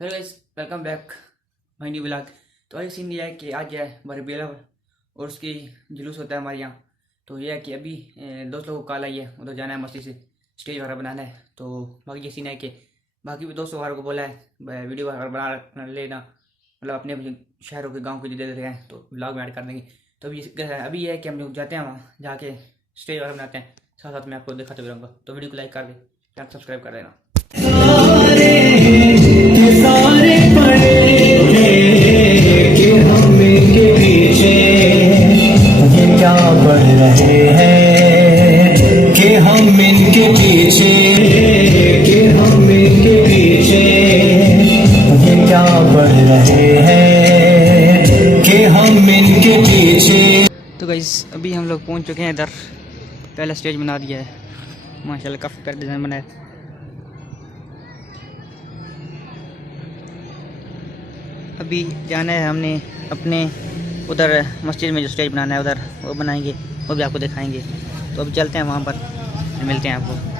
Hello guys, welcome back my new blog. तो आज scene ये है कि आज है बरबीला और उसकी जुलूस होता है हमारे यहाँ। तो ये है कि अभी दोस्त लोगों को कॉल आई है, उधर जाना है, मस्ती से स्टेज वगैरह बनाना है। तो बाकी ये सीन है कि बाकी भी दोस्तों वगैरह को बोला है वीडियो वगैरह बना लेना, मतलब अपने अपने शहरों के गाँव के जो दे रहे हैं तो ब्लॉग में ऐड कर देंगे। तो अभी ये है कि हम लोग जाते हैं वहाँ जाके स्टेज वगैरह बनाते हैं, साथ साथ मैं आपको दिखाते भी रहूँगा। तो वीडियो को लाइक कर दे, चैनल सब्सक्राइब कर देना। सारे पड़े कि हम इनके पीछे ये क्या बढ़ रहे हैं कि हम इनके पीछे कि हम इनके पीछे ये क्या बढ़ रहे हैं कि हम इनके पीछे। तो गाइस अभी हम लोग पहुंच चुके हैं इधर, पहला स्टेज बना दिया है माशाल्लाह, काफ़ी प्यारा डिज़ाइन बना है। अभी जाना है हमने अपने उधर मस्जिद में, जो स्टेज बनाना है उधर वो बनाएंगे, वो भी आपको दिखाएंगे। तो अभी चलते हैं वहाँ पर, मिलते हैं आपको।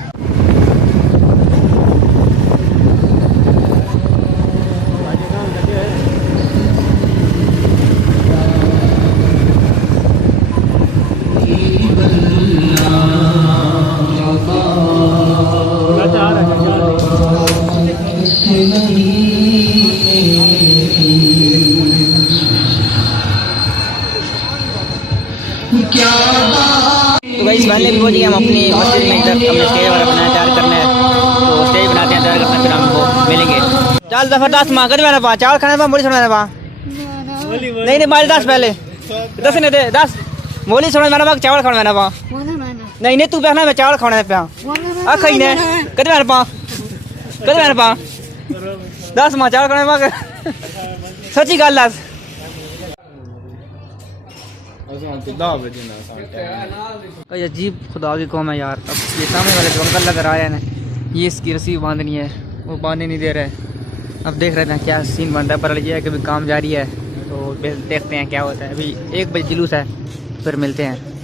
तो भाई इस वाले भी पहुँच गए हम अपनी मस्जिद में, इधर हमने स्टेज वगैरह बनाया, तैयार करना है। तो स्टेज बनाते हैं, तैयार करते हैं, फिर हमको मिलेंगे। चाल दफा 10 माँ कर मेरा पा चावल खाने पा, बोली सुना मेरा पा नहीं नहीं बाल 10 पहले 10 नहीं दे 10 बोली सुना मेरा पा, चावल खाना मेरा पा नहीं नहीं तू पहना, मैं चावल खाने पे आ खाई ने कद मेरा पा 10 माँ चावल खाने पा सच्ची गल दस। अजीब खुदा की कौम है यार। अब ये सामने वाले जो अंकल लग रहा है ना, ये इसकी रस्सी बांधनी है, वो बांधने नहीं दे रहे। अब देख रहे हैं क्या सीन बनता है, पर ये है कि अभी काम जारी है, तो देखते हैं क्या होता है। अभी 1 बजे जुलूस है, फिर मिलते हैं।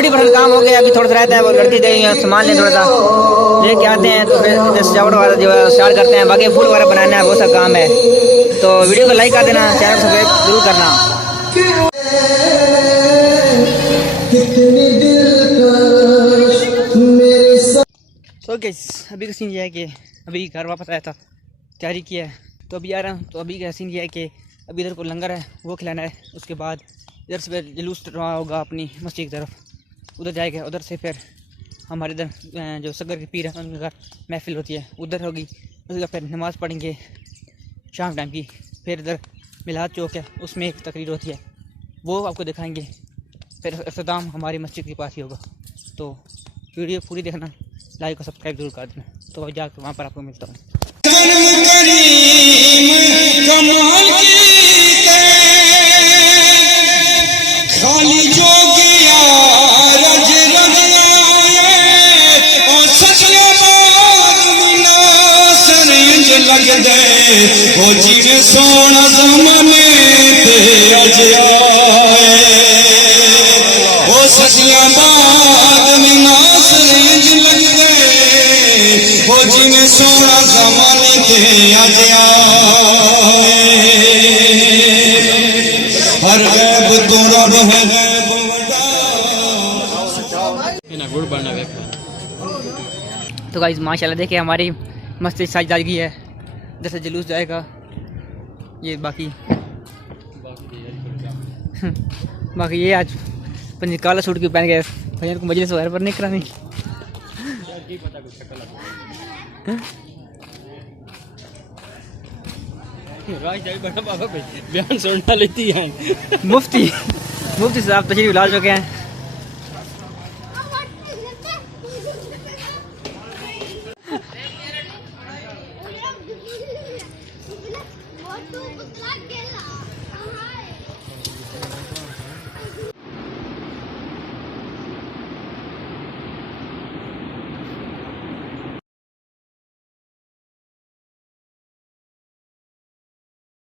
% काम हो गया, अभी थोड़ा सा रहता है, वो लड़की देंगे सामान लें, थोड़ा सा लेके आते हैं, तो फिर सजावट वगैरह जो है स्टार्ट करते हैं। बाकी फूल वगैरह बनाना है, वो सब काम है। तो वीडियो को लाइक कर देना, चैनल को सब्सक्राइब जरूर करना। तो गाइस अभी का सीन ये है कि अभी घर वापस आया था, तैयारी किया है, तो अभी आ रहा हूँ। तो अभी का सीन ये है कि अभी इधर को लंगर है, वो खिलाना है। उसके बाद इधर से फिर जुलूस रवा होगा अपनी मस्जिद की तरफ, उधर जाएगा। उधर से फिर हमारे इधर जो सगर के पीर है उनके घर महफिल होती है, उधर होगी। उसके बाद फिर नमाज़ पढ़ेंगे शाम टाइम की। फिर इधर मिलाद चौक है, उसमें एक तकरीर होती है, वो आपको दिखाएंगे। फिर इख्तिताम हमारी मस्जिद के पास ही होगा। तो वीडियो पूरी देखना, लाइक और सब्सक्राइब जरूर कर देना। तो अब जाकर वहाँ पर आपको मिलता हूँ। वो जिਵੇਂ सोना ज़माने ते अज आए वो सचिया बात में नासरेंज लग गए वो जिਵੇਂ सोना ज़माने ते अज आए हर गैब तो रब है तो गाइस माशाल्लाह देखिए हमारी मस्जिद सजादगी है, जैसे जुलूस जाएगा ये। बाकी बाकी ये आज पंजी काला सूट क्यों पहन गए भैया को मजलिस वगैरह पर नहीं करानी। बयान सुनना लेती है मुफ्ती साहब तशरीफ ला चुके हैं।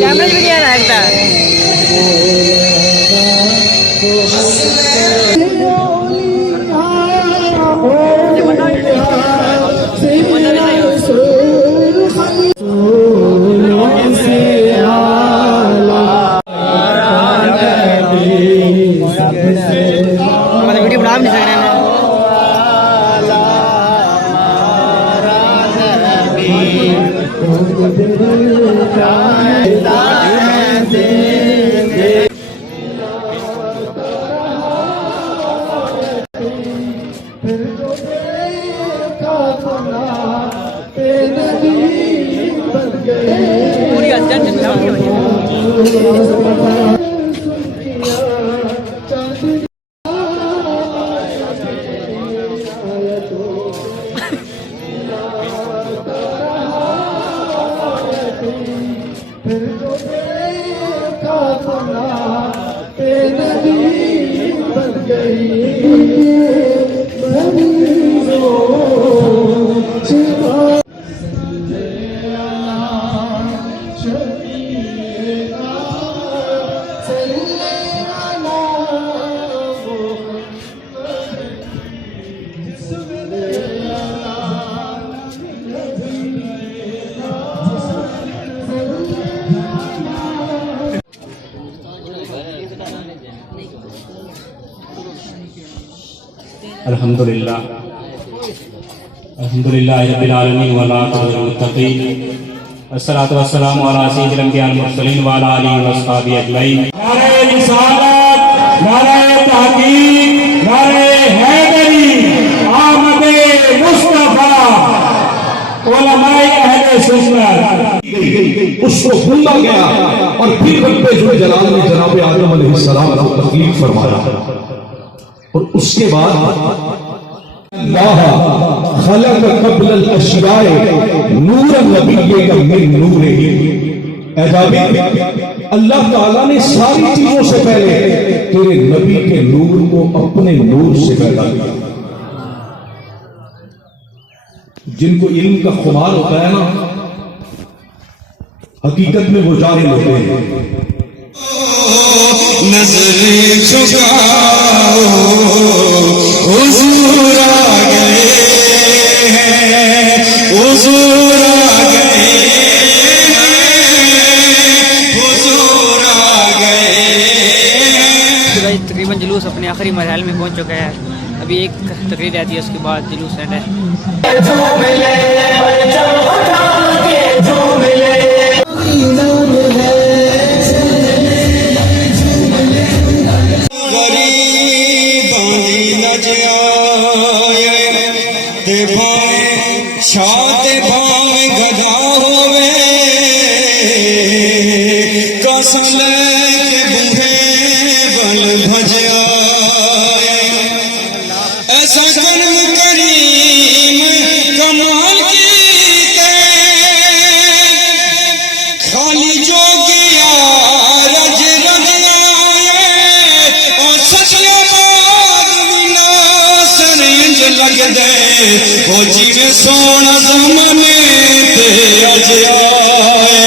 कैमरा भी नहीं आ रहा है वीडियो बना भी नहीं सकते हैं। पूरी अत्यंत अल्हम्दुलिल्लाह रब्बिल आलमीन वल आक़िबतुल मुत्तक़ीन वस्सलातु वस्सलामु अला सय्यिदिल अंबिया वल मुरसलीन व अला आलिहि व अस्हाबिहि अजमईन। नारे रिसालत, नारे तहक़ीक़, नारे हैदरी, आमदे मुस्तफा, उलमाए अहले सुन्नत। उसको भूला गया और फिर रब्बे जुल जलाल ने जनाब आदम अलैहिस्सलाम को तकलीफ फरमाया और उसके बाद अल्लाह खलक क़ब्ल अल अशयाए नूरन नबिय्यिन मिन नूरिही। अल्लाह ताला ने सारी चीजों से पहले तेरे नबी के नूर को अपने नूर से पैदा किया। जिनको इल्म का खुमार होता है ना, हकीकत में वो जाहिल होते हैं। नजरें झुकाओ हुजूर आ गए हैं, हुजूर आ गए हैं, हुजूर आ गए हैं। तकरीबन जुलूस अपने आखिरी मरहल में पहुंच चुका है। अभी एक तकरीर आती है, उसके बाद जुलूस एंड है। छाते भावे गधा होवे कसल के बूहे बल भजा ऐसा कर्म करीम कमाल कीते खाली जो गया रज रज आए और सचिया बाद विनाशन इंज लग दे हो जिवे सोना ज़माने ते अज आए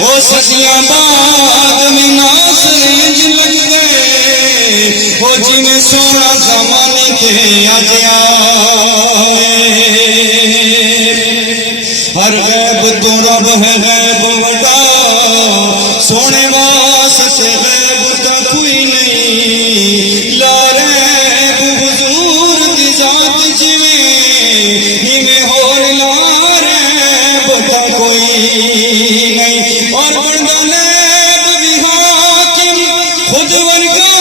हो सचिया बाद विनाशन इंज लग दे हो वो जिमें सोना जमाने ते अज आए हर गैब तो रब है गैब वड्डा सोने वास्ते गैब तो कोई नहीं लारैब हुजूर दी जात जिवें हिमें होर लारैब तो कोई नहीं और बंदा नैब भी हाकिम खुद वर्गा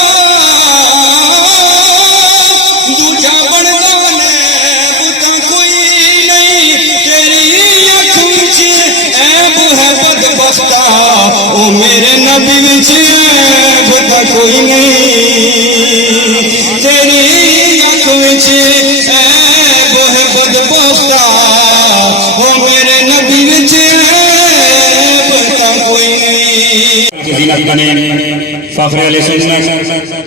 दूजा बंदा नैब तो कोई नहीं तेरी अख विच ऐब है बदबख्ता ओ मेरे नबी विच ऐब तो कोई नहीं तेरी अख विच ऐब है बदबख्ता ओ मेरे नबी विच ऐब तो कोई नहीं ज़ीनत बने फ़ख्र अहले सुन्नत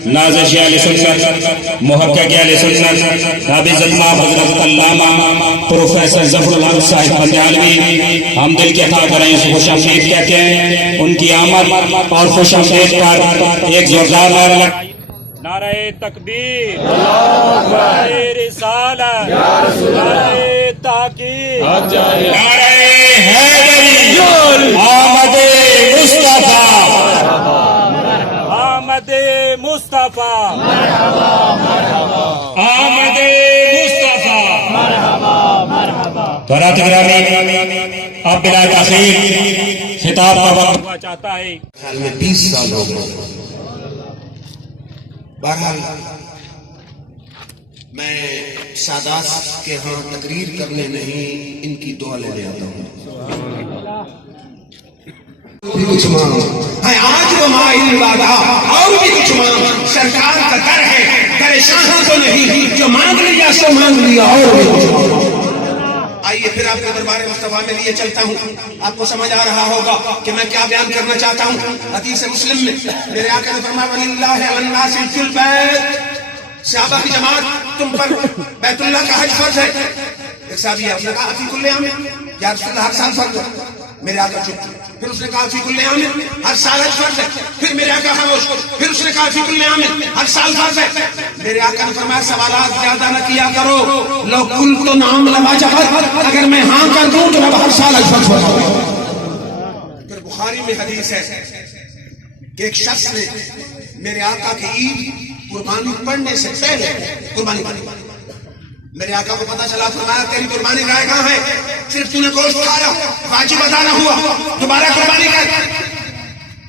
नाज़िश अहले सुन्नत मुहक्किक अहले सुन्नत नाबिज़ अल्लाह हज़रत अल्लामा प्रोफेसर ज़फ़रुल हक साहिब पंजाबी हम दिल के था करें खुशामदीद कहते हैं उनकी आमद और खुशामदीद पर एक जोरदार नारा नारे तकबीर नारे रिसालत नारे ताकीद नारे हैदरी आमद मुस्तफा आमद मुस्तफा आमद मुस्तफा बरात गिरामी अब बिला ताखीर खिताब का वक्त हुआ चाहता है साल में 20 साल हो गए बहरहाल मैं सादात के यहाँ तकरीर करने नहीं इनकी दुआ लेने आता हूँ भी कुछ मांगो आज वो माइल वादा और भी कुछ मांगो सरकार का दर है परेशान तो नहीं जो मांग लिया सो मांग लिया और भी कुछ मांगो आइए फिर आपके दरबार मुस्तफा में लिए चलता हूँ आपको समझ आ रहा होगा कि मैं क्या बयान करना चाहता हूँ हदीस मुस्लिम में मेरे आका ने फरमाया वलिल्लाहि अलन्नासि फिल बैत सहाबा की जमात तुम पर बैतुल्लाह का हज फर्ज है एक साहबी है उसने कहा फी कुल्ले आम या रसूल हर साल फर्ज है मेरे आका चुप फिर उसने कहा फी कुल्ले आम हर साल हज फर्ज है फिर मेरे आका खामोश फिर उसने कहा फी कुल्ले आम हर साल फर्ज है मेरे आका ने फरमाया सवालात ज्यादा न किया करो लो कुल तो नाम लगा अगर मैं हाँ कर दूं तो मैं हर साल हज फर्ज होगा फिर बुखारी में हदीस है कि एक शख्स ने मेरे आका की ईद कुर्बानी पढ़ने से पहले कुर्बानी पड़ी मेरे आका को पता चला फरमाया तेरी कुर्बानी गाय कहाँ है सिर्फ तूने गोश्त खाया वाजिब अदा न हुआ दोबारा कुर्बानी कर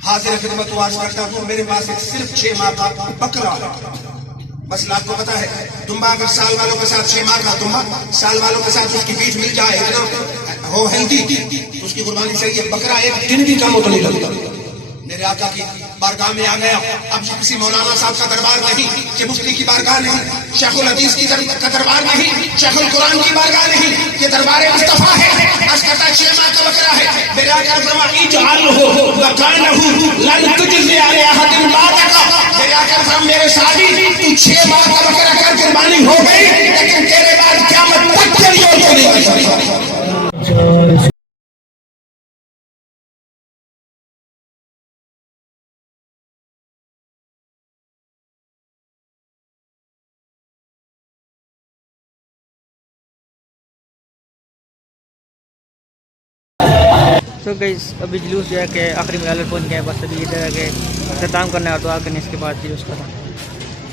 हाजिर खिदमत वाज करता हूँ मेरे पास एक सिर्फ 6 माह का बकरा है मसला आपको पता है दुम्बा अगर साल वालों के साथ 6 माह का दुम्बा साल वालों के साथ उसकी बीज मिल जाए इतना हो हेल्दी उसकी कुर्बानी सही है बकरा एक दिन भी कम तो नहीं लगता मेरे आका की बारगाह में आ गया अब ये किसी मौलाना साहब का दरबार नहीं ये मुफ्ती की बारगाह नहीं शेखुल हदीस की का दरबार नहीं शेखुल कुरान की बारगाह नहीं ये दरबार मुस्तफा है अस्कता 6 माह का बकरा है मेरे आका फरमाया इजअलहु वकानहु लन तुजज़ी अलैहि अहदिन बादका मेरे आका फरमाया मेरे साथी तू 6 माह का बकरा कर कुर्बानी हो गई लेकिन तेरे बाद क़यामत तक तेरी और नहीं तो गाइस अभी जुलूस जो है कि आखिरी मिलाल पहुँच गया बस अभी इधर आके इख्तिताम करना है और दुआ करने इसके बाद जुलूस खत्म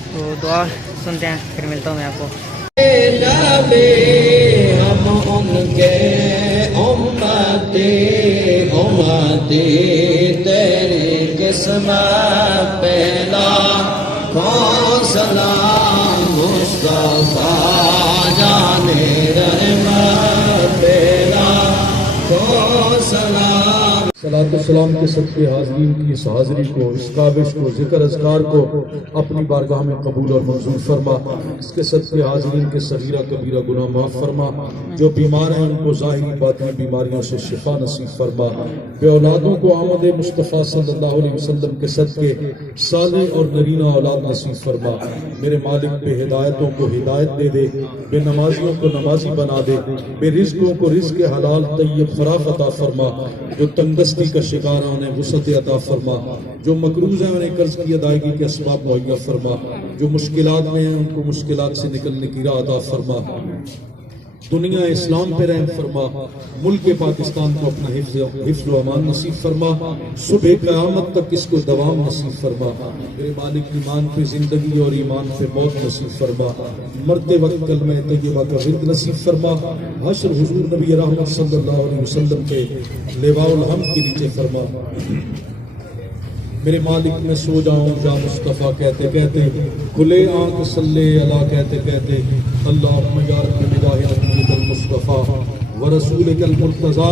तो दुआ सुनते हैं फिर मिलता हूँ मैं आपको हम उनके उम्मती तेरी किस्मत पहला कौन सलाम मुस्तफा जाने रहमत पहला कौन सलाम सलाम के सदक़े हाज़रीन की इस हाज़री को इस काबिश को ज़िक्र अज़कार को अपनी बारगाह में कबूल और मंजूर फरमा इसके सदक़े हाज़रीन के सगीरा कबीरा गुनाह माफ़ फरमा जो बीमार हैं उनको ज़ाहिरी बातिनी बीमारियों से शिफा नसीब फरमा बे औलादों को आमद मुस्तफ़ा सल्लल्लाहु अलैहि वसल्लम के सदक़े साले और नरीना औलाद नसीब फरमा मेरे मालिक बे हिदायतों को हिदायत दे दे बे नमाजियों को नमाजी बना दे बे रिज़्क़ों को रिज़्क़ हलाल तय्यब फ़राग़ अता फरमा जो तंगदस्ती मसले का शिकार हैं उन्हें वुसअत अता फरमा, जो मकरूज हैं उन्हें कर्ज की अदायगी के असबाब मुहैया फरमा, जो मुश्किलात में हैं उनको मुश्किलात से निकलने की राह अता फरमा, दुनिया इस्लाम पे रहम फरमा, मुल्क पाकिस्तान को अपना हिफ्ज़ व अमान नसीब फरमा, सुबह क़यामत तक इसको दवाम नसीब फरमा। मेरे मालिक ईमान पे जिंदगी और ईमान पे मौत नसीब फरमा, मरते वक्त कलमा तय्यबा का विर्द नसीब फरमा, हश्र हुजूर नबी रहमत सल्लल्लाहु अलैहि वसल्लम के लिवाउल हम्द के नीचे फरमा। मेरे मालिक में सो जाऊं जा मुस्तफ़ा कहते कहते, खुले आंख सल्ले अला कहते कहते, अल्लाहुम्मा या रब्बी बिजाहिल मुस्तफ़ा व रसूलिकल मुर्तज़ा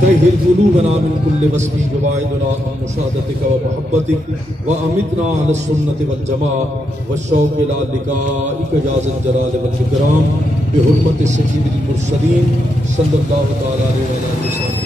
तहिर कुलूबना मिन कुल्लि वस्फ़ी जवाइदुना मुशाहदतिका व मुहब्बतिक व अमितना अला सुन्नति वल जमाअ व शौक़ इला लिक़ाइका या ज़ल जलाल वल इकराम बिहुर्मति सय्यिदिल मुरसलीन सल्लल्लाहु तआला अलैहि वसल्लम।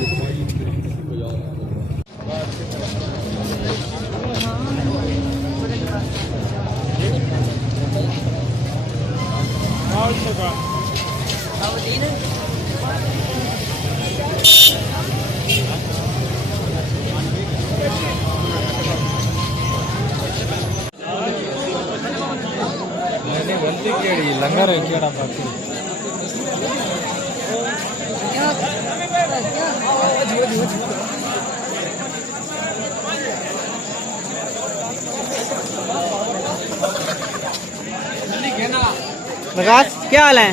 लंगर है क्या पाती प्रकाश क्या हाल है?